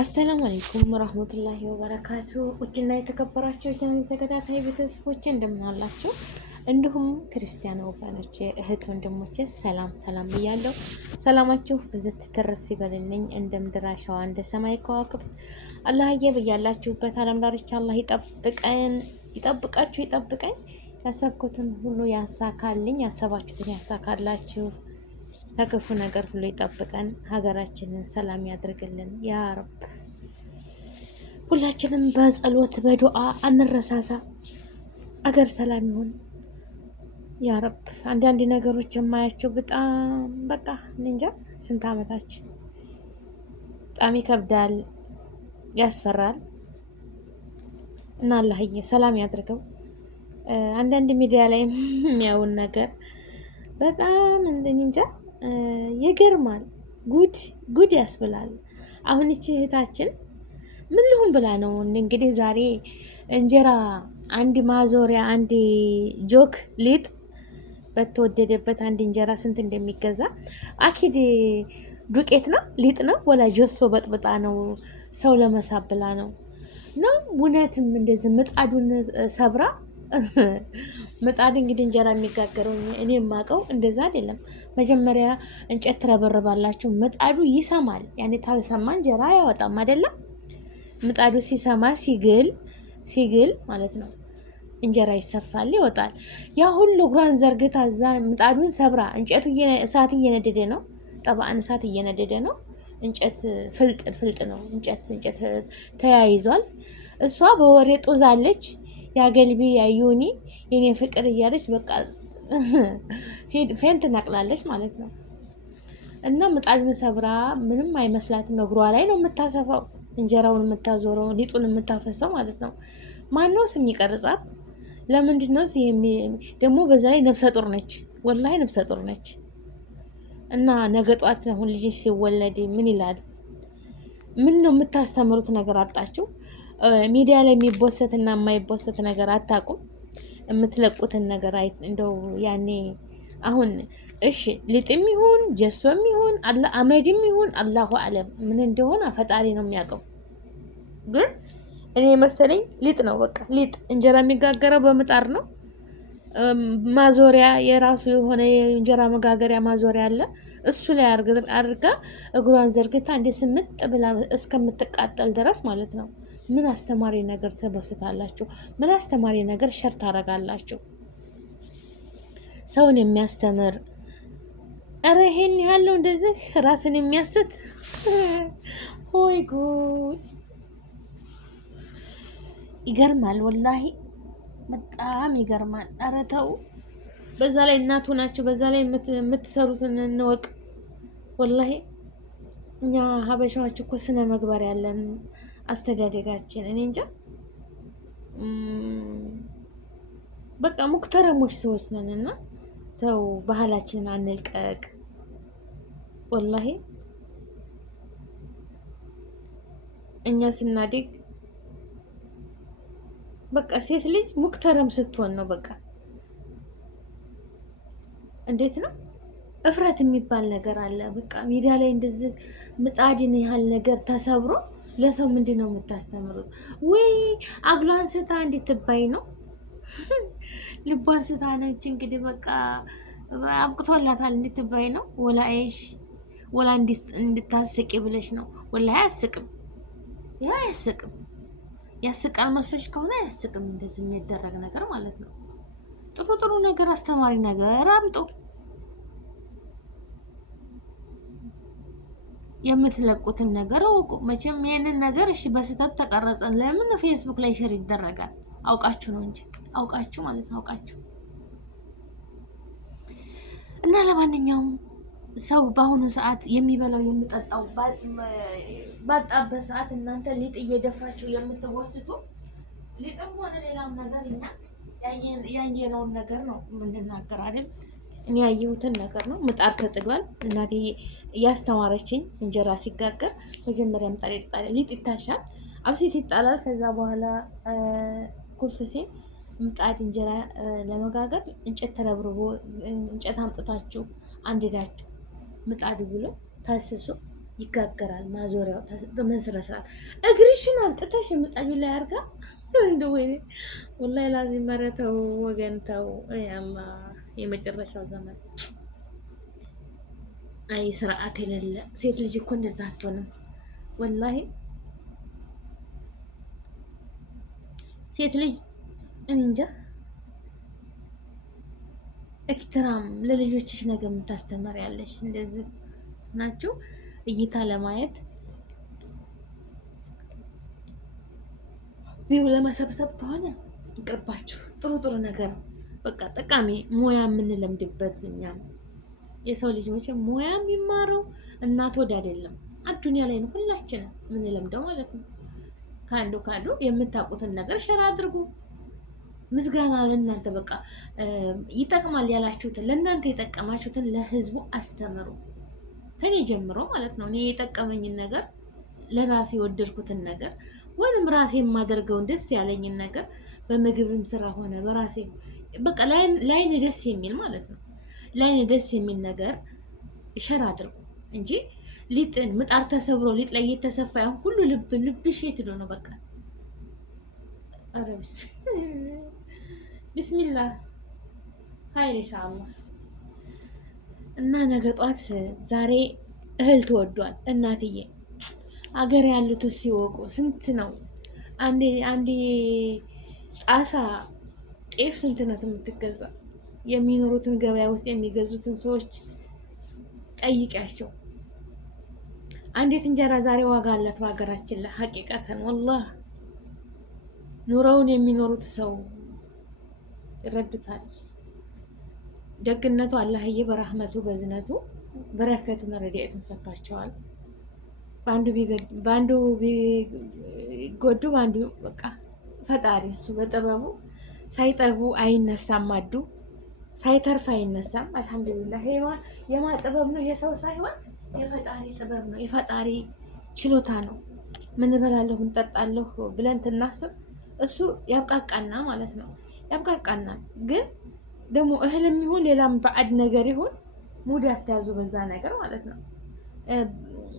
አሰላሙ አለይኩም ወራህመቱላሂ ወበረካቱ። ውድና የተከበራችሁ ቻናል ተከታታይ ቤተሰቦች እንደምን አላችሁ? እንዲሁም ክርስቲያን ወገኖቼ እህት ወንድሞቼ ሰላም ሰላም ብያለሁ። ሰላማችሁ ብዝት ትርፍ ይበልልኝ እንደ ምድር አሸዋ እንደ ሰማይ ከዋክብት አላህዬ በያላችሁበት ዓለም ዳርቻ አላህ ይጠብቀን፣ ይጠብቃችሁ፣ ይጠብቀኝ። ያሰብኩትን ሁሉ ያሳካልኝ፣ ያሰባችሁትን ያሳካላችሁ። ከክፉ ነገር ሁሉ ይጠብቀን፣ ሀገራችንን ሰላም ያድርግልን ያ ረብ። ሁላችንም በጸሎት በዱዓ አንረሳሳ፣ አገር ሰላም ይሁን ያ ረብ። አንዳንድ ነገሮች የማያቸው በጣም በቃ እንጃ ስንት ዓመታችን በጣም ይከብዳል፣ ያስፈራል እና አላህዬ ሰላም ያድርገው። አንዳንድ ሚዲያ ላይ የሚያውን ነገር በጣም እንጃ ይገርማል። ጉድ ያስብላል። አሁን እቺ እህታችን ምን ልሁን ብላ ነው እንግዲህ ዛሬ እንጀራ አንድ ማዞሪያ አንድ ጆክ ሊጥ በተወደደበት አንድ እንጀራ ስንት እንደሚገዛ አኪድ ዱቄት ነው ሊጥ ነው ወላ ጆሶ በጥብጣ ነው ሰው ለመሳብ ብላ ነው እውነትም እንደዚህ ምጣዱን ሰብራ ምጣድ እንግዲህ እንጀራ የሚጋገረው እኔ የማውቀው እንደዛ አይደለም። መጀመሪያ እንጨት ትረበርባላችሁ፣ ምጣዱ ይሰማል። ያኔ ታልሰማ እንጀራ አያወጣም አይደለም። ምጣዱ ሲሰማ ሲግል ማለት ነው እንጀራ ይሰፋል፣ ይወጣል። ያ ሁሉ እግሯን ዘርግታ እዛ ምጣዱን ሰብራ እንጨቱ እሳት እየነደደ ነው፣ ጠባን እሳት እየነደደ ነው። እንጨት ፍልጥ ነው፣ እንጨት ተያይዟል። እሷ በወሬ ጡዛለች። ያገልቢ ያዩኒ የኔ ፍቅር እያለች በቃ ፌንት ናቅላለች ማለት ነው። እና ምጣድን ሰብራ ምንም አይመስላትም። እግሯ ላይ ነው የምታሰፋው፣ እንጀራውን የምታዞረው፣ ሊጡን የምታፈሰው ማለት ነው። ማነው ስም ይቀርጻት? ለምንድን ነው ደግሞ በዛ ላይ ነፍሰ ጡር ነች፣ ወላሂ ነፍሰ ጡር ነች። እና ነገ ጧት አሁን ልጅ ሲወለድ ምን ይላል? ምን ነው የምታስተምሩት ነገር አጣችሁ? ሚዲያ ላይ የሚቦሰት እና የማይቦሰት ነገር አታውቁም። የምትለቁትን ነገር እንደው ያኔ አሁን እሺ ሊጥም ይሁን ጀሶም ይሁን አመድም ይሁን አላሁ አለም ምን እንደሆነ ፈጣሪ ነው የሚያውቀው። ግን እኔ መሰለኝ ሊጥ ነው፣ በቃ ሊጥ እንጀራ የሚጋገረው በምጣድ ነው። ማዞሪያ የራሱ የሆነ የእንጀራ መጋገሪያ ማዞሪያ አለ። እሱ ላይ አድርጋ እግሯን ዘርግታ እንደ ስምጥ ብላ እስከምትቃጠል ድረስ ማለት ነው። ምን አስተማሪ ነገር ተበስታላችሁ? ምን አስተማሪ ነገር ሸር ታደርጋላችሁ? ሰውን የሚያስተምር ኧረ ይሄን ያለው እንደዚህ ራስን የሚያስት ሆይ ጉድ! ይገርማል፣ ወላሂ በጣም ይገርማል። ኧረ ተው። በዛ ላይ እናቱ ናቸው። በዛ ላይ የምትሰሩትን እንወቅ። ወላሂ እኛ ሀበሻዎች እኮ ስነ ምግባር ያለን አስተዳደጋችን እኔ እንጃ። በቃ ሙክተረሞች ሰዎች ነን እና ተው ባህላችንን አንልቀቅ። ወላሂ እኛ ስናድግ በቃ ሴት ልጅ ሙክተረም ስትሆን ነው በቃ እንዴት ነው እፍረት የሚባል ነገር አለ። በቃ ሚዲያ ላይ እንደዚህ ምጣድን ያህል ነገር ተሰብሮ ለሰው ምንድን ነው የምታስተምሩት? ወይ አግሏን ስታ እንድትባይ ነው ልቧን ስታ ነች እንግዲህ በቃ አብቅቶላታል እንድትባይ ነው። ወላ አይሽ ወላ እንድታስቂ ብለሽ ነው። ወላ አያስቅም፣ ያ አያስቅም። ያስቃል መስሎሽ ከሆነ አያስቅም። እንደዚህ የሚደረግ ነገር ማለት ነው። ጥሩ ጥሩ ነገር አስተማሪ ነገር አምጡ። የምትለቁትን ነገር አውቁ። መቼም ይሄንን ነገር እሺ በስተት ተቀረጸን ለምን ፌስቡክ ላይ ሼር ይደረጋል? አውቃችሁ ነው እንጂ አውቃችሁ ማለት ነው አውቃችሁ። እና ለማንኛውም ሰው በአሁኑ ሰዓት የሚበላው የሚጠጣው ባጣበት ሰዓት እናንተ ሊጥ እየደፋችሁ የምትወስቱ ሊጥም ሆነ ሌላም ነገር እኛ ያየነውን ነገር ነው የምንናገር አይደል? እኔ ያየሁትን ነገር ነው። ምጣድ ተጥዷል። እናቴ ያስተማረችኝ እንጀራ ሲጋገር መጀመሪያ ምጣድ ይጣላል፣ ሊጥ ይታሻል፣ አብሲት ይጣላል። ከዛ በኋላ ኩፍሴ ምጣድ እንጀራ ለመጋገር እንጨት ተረብርቦ እንጨት አምጥታችሁ አንድዳችሁ ምጣዱ ብሎ ታስሱ ይጋገራል። ማዞሪያው በመስረስራት እግርሽን አምጥተሽ ምጣዱ ላይ አርጋ እንደ ወይ ወላሂ ላዚም መረተው ወገን ተው። አላህ የመጨረሻው ዘመን። አይ ስርዓት የሌለ ሴት ልጅ እኮ እንደዛ አትሆንም ወላሂ። ሴት ልጅ እንጃ ኤክትራም ለልጆችሽ ነገ የምታስተምር ያለሽ እንደዚህ ናችሁ። እይታ ለማየት ቪው ለመሰብሰብ ተሆነ ይቅርባችሁ። ጥሩ ጥሩ ነገር በቃ ጠቃሚ ሙያ የምንለምድበት እኛም የሰው ልጅ መቼም ሙያ የሚማረው እናት ወድ አይደለም አዱኒያ ላይ ነው ሁላችንም የምንለምደው ማለት ነው። ከአንዱ የምታውቁትን ነገር ሸራ አድርጉ። ምስጋና ለእናንተ በቃ ይጠቅማል ያላችሁትን ለእናንተ የጠቀማችሁትን ለህዝቡ አስተምሩ። ከኔ ጀምሮ ማለት ነው። እኔ የጠቀመኝን ነገር ለራሴ የወደድኩትን ነገር ወይንም ራሴ የማደርገውን ደስ ያለኝን ነገር በምግብም ስራ ሆነ በራሴ በቃ ላይን ደስ የሚል ማለት ነው። ላይን ደስ የሚል ነገር ሸራ አድርጉ እንጂ ሊጥን ምጣድ ተሰብሮ ሊጥ ላይ የተሰፋ ሁሉ ልብሽ የት ሄዶ ነው? በቃ አረብስ ቢስሚላህ ሀይል ኢንሻአላህ። እና ነገ ጧት ዛሬ እህል ተወዷል እናትዬ። አገር ያሉት ሲወቁ ስንት ነው? አንዴ ጣሳ ጤፍ ስንት ናት የምትገዛ? የሚኖሩትን ገበያ ውስጥ የሚገዙትን ሰዎች ጠይቂያቸው። አንዴት እንጀራ ዛሬ ዋጋ አላት በሀገራችን ላይ ሀቂቀተን ወላሂ ኑሮውን የሚኖሩት ሰው ይረዱታል። ደግነቱ አላህዬ በረህመቱ በዝነቱ በረከቱን ረድኤቱን ሰጥቷቸዋል። በአንዱ ቢጎዱ በአንዱ በቃ ፈጣሪ እሱ በጥበቡ ሳይጠግቡ አይነሳም አዱ ሳይተርፍ አይነሳም። አልሐምዱሊላህ የማ ጥበብ ነው? የሰው ሳይሆን የፈጣሪ ጥበብ ነው። የፈጣሪ ችሎታ ነው። ምን እበላለሁ ምን ጠጣለሁ ብለን ትናስብ እሱ ያብቃቃና ማለት ነው። ያብቃቃናል። ግን ደግሞ እህልም ይሁን ሌላም ባዕድ ነገር ይሁን ሙድ አትያዙ በዛ ነገር ማለት ነው።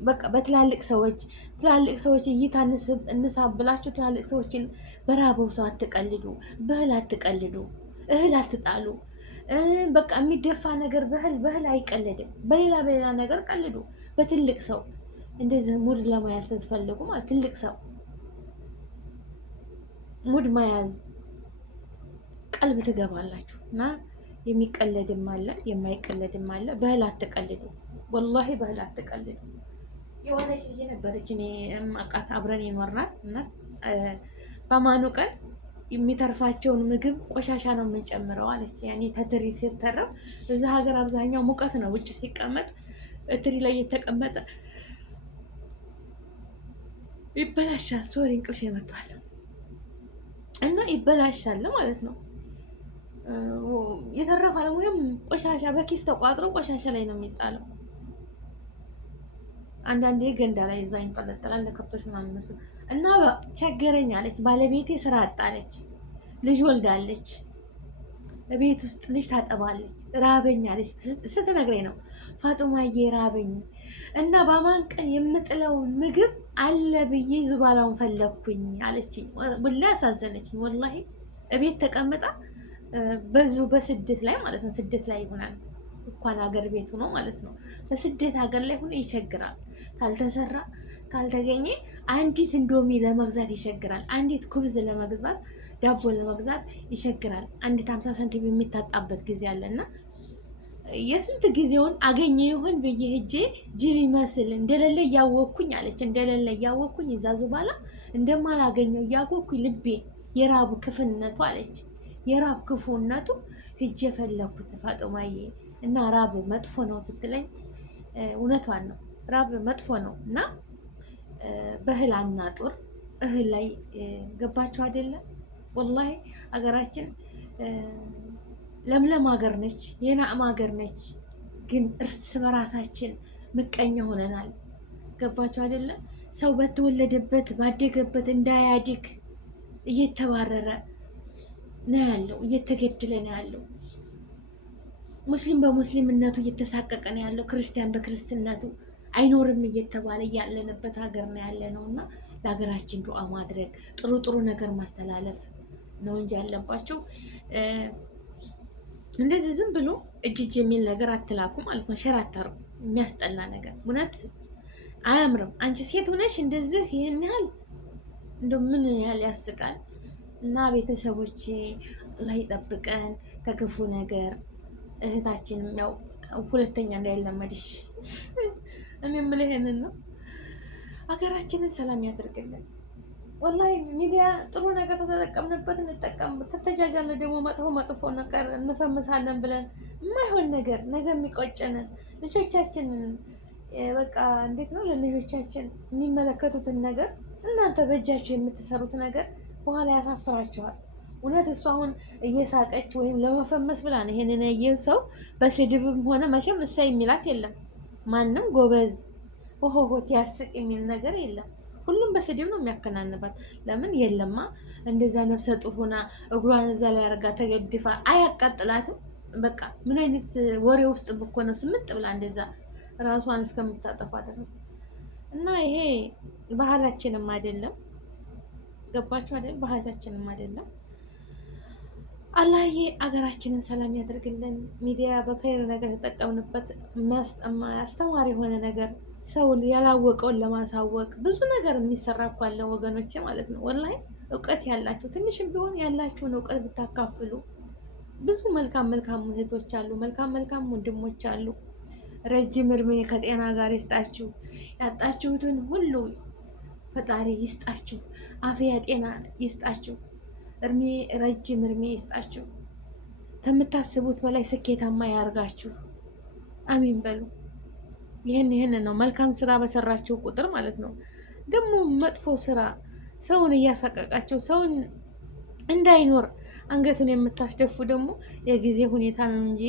በቃ በትላልቅ ሰዎች እይታ እንሳብላችሁ ትላልቅ ሰዎችን በራበው ሰው አትቀልዱ፣ በእህል አትቀልዱ፣ እህል አትጣሉ። በቃ የሚደፋ ነገር በእህል አይቀለድም። በሌላ ነገር ቀልዱ። በትልቅ ሰው እንደዚህ ሙድ ለመያዝ ትፈልጉ ማለት ትልቅ ሰው ሙድ መያዝ ቀልብ ትገባላችሁ። እና የሚቀለድም አለ የማይቀለድም አለ። በእህል አትቀልዱ፣ ወላሂ በእህል አትቀልዱ። የሆነች ልጅ ነበረች እኔ ማቃት አብረን ይኖርናል እና በማኑ ቀን የሚተርፋቸውን ምግብ ቆሻሻ ነው የምንጨምረው አለች። ያኔ ተትሪ ሲተረፍ እዛ ሀገር አብዛኛው ሙቀት ነው። ውጭ ሲቀመጥ ትሪ ላይ የተቀመጠ ይበላሻል። ሶሪ እንቅልፍ ይመጣል እና ይበላሻል ማለት ነው። የተረፈ ወይም ቆሻሻ በኪስ ተቋጥሮ ቆሻሻ ላይ ነው የሚጣለው። አንዳንዴ ገንዳ ላይ እዛ ይንጠለጠላል ለከብቶች ምናምን ነው። እና ቸገረኝ አለች። ባለቤቴ ስራ አጣለች፣ ልጅ ወልዳለች፣ ቤት ውስጥ ልጅ ታጠባለች። ራበኝ አለች። ስትነግረኝ ነው ፋጡማዬ ራበኝ እና በማን ቀን የምጥለውን ምግብ አለ ብዬ ዙባላውን ፈለግኩኝ አለችኝ። ወላሂ አሳዘነችኝ። ወላሂ እቤት ተቀምጣ በዙ በስደት ላይ ማለት ነው። ስደት ላይ ይሆናል እንኳን ሀገር ቤት ሆኖ ማለት ነው። በስደት ሀገር ላይ ሆኖ ይቸግራል። ካልተሰራ ካልተገኘ አንዲት እንዶሚ ለመግዛት ይቸግራል። አንዲት ኩብዝ ለመግዛት ዳቦ ለመግዛት ይቸግራል። አንዲት 50 ሳንቲም የሚታጣበት ጊዜ አለና የስንት ጊዜውን አገኘ ይሆን ብዬ ሄጄ ጅል ይመስል እንደሌለ እያወቅኩኝ አለች። እንደሌለ እያወቅኩኝ ይዛዙ ባላ እንደማላገኘው እያወቅኩኝ ልቤ የራቡ ክፍነቱ አለች። የራብ ክፉነቱ ሂጄ ፈለኩት ፋጡማዬ። እና ራብ መጥፎ ነው ስትለኝ እውነቷን ነው። ራብ መጥፎ ነው እና በእህል አናጡር። እህል ላይ ገባችሁ አይደለም? ወላሂ ሀገራችን ለምለም ሀገር ነች፣ የናዕማ ሀገር ነች። ግን እርስ በራሳችን ምቀኛ ሆነናል። ገባችሁ አይደለም? ሰው በተወለደበት ባደገበት እንዳያድግ እየተባረረ ነው ያለው፣ እየተገደለ ነው ያለው። ሙስሊም በሙስሊምነቱ እየተሳቀቀ ነው ያለው። ክርስቲያን በክርስትነቱ አይኖርም እየተባለ ያለንበት ሀገር ነው ያለ ነው እና ለሀገራችን ዱዓ ማድረግ ጥሩ ጥሩ ነገር ማስተላለፍ ነው እንጂ ያለባቸው እንደዚህ ዝም ብሎ እጅ የሚል ነገር አትላኩ ማለት ነው። ሸር አታርጉ። የሚያስጠላ ነገር እውነት አያምርም። አንቺ ሴት ሆነሽ እንደዚህ ይህን ያህል እንደ ምን ያህል ያስቃል። እና ቤተሰቦቼ አላህ ይጠብቀን ከክፉ ነገር። እህታችንም ያው ሁለተኛ እንዳይለመድሽ እኔ የምልህ ይሄንን ነው። ሀገራችንን ሰላም ያደርግልን። ወላሂ ሚዲያ ጥሩ ነገር ተጠቀምንበት እንጠቀምበት፣ ተተጃጃለ ደግሞ መጥፎ ነገር እንፈምሳለን ብለን የማይሆን ነገር ነገ የሚቆጨንን ልጆቻችንን በቃ እንዴት ነው ለልጆቻችን የሚመለከቱትን ነገር እናንተ በእጃችሁ የምትሰሩት ነገር በኋላ ያሳፍራቸዋል። እውነት እሱ አሁን እየሳቀች ወይም ለመፈመስ ብላ ነው ይሄንን ያየው ሰው በስድብም ሆነ መቼም እሳይ የሚላት የለም። ማንም ጎበዝ ሆሆት ያስቅ የሚል ነገር የለም። ሁሉም በስድብ ነው የሚያከናንባት። ለምን የለማ እንደዛ ነፍሰ ጡር ሆና እግሯን እዛ ላይ አርጋ ተገድፋ አያቃጥላትም? በቃ ምን አይነት ወሬ ውስጥ ብኮ ነው ስምጥ ብላ እንደዛ ራሷን እስከምታጠፋ ድረስ። እና ይሄ ባህላችንም አይደለም። ገባችሁ አይደል? ባህላችንም አይደለም። አላህዬ አገራችንን ሰላም ያደርግልን። ሚዲያ በኸይር ነገር ተጠቀምንበት። አስተማሪ የሆነ ነገር ሰው ያላወቀውን ለማሳወቅ ብዙ ነገር የሚሰራ እኮ አለ ወገኖቼ ማለት ነው። ወላሂ እውቀት ያላችሁ ትንሽም ቢሆን ያላችሁን እውቀት ብታካፍሉ ብዙ መልካም መልካም እህቶች አሉ፣ መልካም መልካም ወንድሞች አሉ። ረጅም እድሜ ከጤና ጋር ይስጣችሁ። ያጣችሁትን ሁሉ ፈጣሪ ይስጣችሁ። አፍያ ጤና ይስጣችሁ። ረጅም እድሜ ይስጣችሁ። ከምታስቡት በላይ ስኬታማ ያርጋችሁ። አሚን በሉ። ይህን ነው መልካም ስራ በሰራችሁ ቁጥር ማለት ነው። ደግሞ መጥፎ ስራ ሰውን እያሳቀቃቸው ሰውን እንዳይኖር አንገቱን የምታስደፉ ደግሞ የጊዜ ሁኔታ ነው እንጂ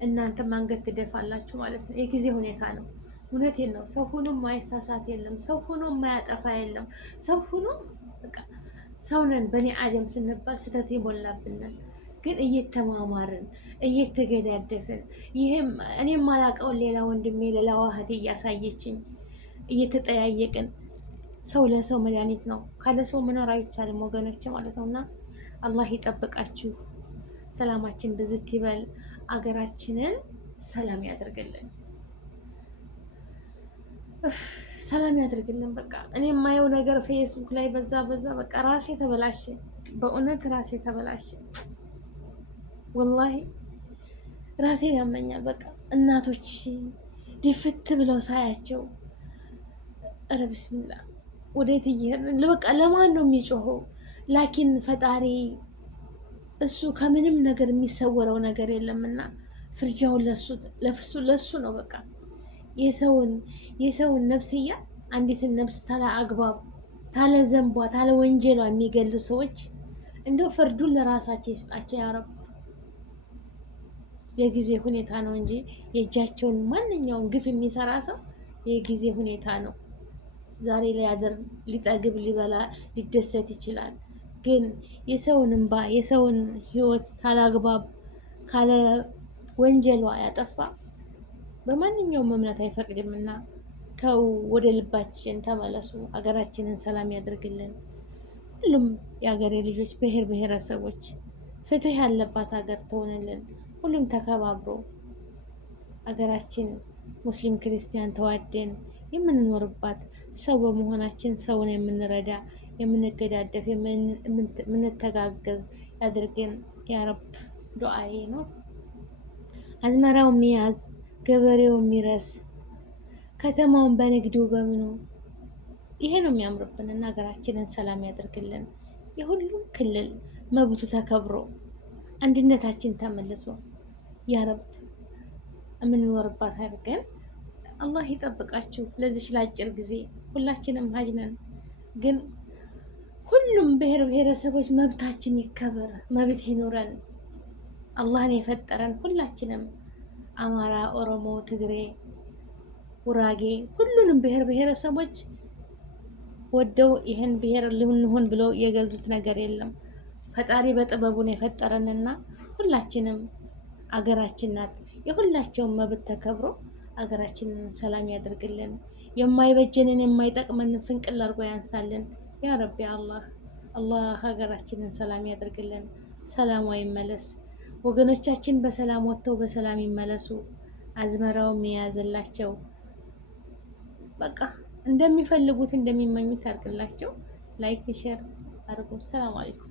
እናንተም አንገት ትደፋላችሁ ማለት ነው። የጊዜ ሁኔታ ነው። እውነቴን ነው። ሰው ሆኖ ማይሳሳት የለም። ሰው ሆኖ ማያጠፋ የለም። ሰው ሆኖ በቃ ሰውነን በኔ አደም ስንባል ስህተት የሞላብናል። ግን እየተማማርን እየተገዳደፍን ይሄም እኔም ማላቀውን ሌላ ወንድሜ ሌላ እህቴ እያሳየችኝ እየተጠያየቅን ሰው ለሰው መድኃኒት ነው። ካለ ሰው መኖር አይቻልም ወገኖች ማለት ነው። እና አላህ ይጠብቃችሁ። ሰላማችን ብዝት ይበል። አገራችንን ሰላም ያደርግልን። ሰላም ያደርግልን። በቃ እኔ የማየው ነገር ፌስቡክ ላይ በዛ በቃ ራሴ ተበላሸ። በእውነት ራሴ ተበላሸ። ወላሂ ራሴን ያመኛል። በቃ እናቶች ድፍት ብለው ሳያቸው ኧረ ብስሚላ ወዴት እየሄድን በቃ ለማን ነው የሚጮኸው? ላኪን ፈጣሪ እሱ ከምንም ነገር የሚሰወረው ነገር የለምና ፍርጃውን ለሱ ነው። በቃ የሰውን ነፍስያ አንዲትን ነፍስ ታለ አግባብ ታለ ዘንቧ ታለ ወንጀሏ የሚገሉ ሰዎች እንደው ፍርዱን ለራሳቸው ይስጣቸው ያረብ። የጊዜ ሁኔታ ነው እንጂ የእጃቸውን ማንኛውን ግፍ የሚሰራ ሰው የጊዜ ሁኔታ ነው። ዛሬ ላይ ሊጠግብ ሊበላ ሊደሰት ይችላል። ግን የሰውን እንባ የሰውን ህይወት ካላግባብ ካለ ወንጀሏ ያጠፋ በማንኛውም እምነት አይፈቅድምና ተው፣ ወደ ልባችን ተመለሱ። አገራችንን ሰላም ያደርግልን። ሁሉም የሀገሬ ልጆች ብሔረሰቦች ፍትህ ያለባት ሀገር ትሆንልን። ሁሉም ተከባብሮ አገራችን ሙስሊም ክርስቲያን ተዋደን የምንኖርባት ሰው በመሆናችን ሰውን የምንረዳ የምንገዳደፍ የምንተጋገዝ ያድርገን ያረብ። ዱዓዬ ነው። አዝመራው የሚያዝ ገበሬው የሚረስ ከተማውን በንግዱ በምኑ ይሄ ነው የሚያምርብን እና ሀገራችንን ሰላም ያደርግልን። የሁሉም ክልል መብቱ ተከብሮ አንድነታችን ተመልሶ ያረብ የምንኖርባት አድርገን። አላህ ይጠብቃችሁ። ለዚች ለአጭር ጊዜ ሁላችንም ሀጅ ነን፣ ግን ሁሉም ብሔረሰቦች መብታችን ይከበር፣ መብት ይኑረን። አላህን የፈጠረን ሁላችንም አማራ፣ ኦሮሞ፣ ትግሬ፣ ጉራጌ ሁሉንም ብሔረሰቦች ወደው ይህን ብሔር ልንሆን ብለው የገዙት ነገር የለም። ፈጣሪ በጥበቡን የፈጠረንና ሁላችንም አገራችን ናት። የሁላቸውም መብት ተከብሮ አገራችንን ሰላም ያደርግልን። የማይበጀንን የማይጠቅመንን ፍንቅል አድርጎ ያንሳልን። ያ ረቢ አላህ አላህ ሀገራችንን ሰላም ያደርግልን። ሰላሟ ይመለስ። ወገኖቻችን በሰላም ወጥተው በሰላም ይመለሱ። አዝመራውም የያዘላቸው በቃ እንደሚፈልጉት እንደሚመኙት ያድርግላቸው። ላይክ ሼር አድርጉ። ሰላም አለይኩም።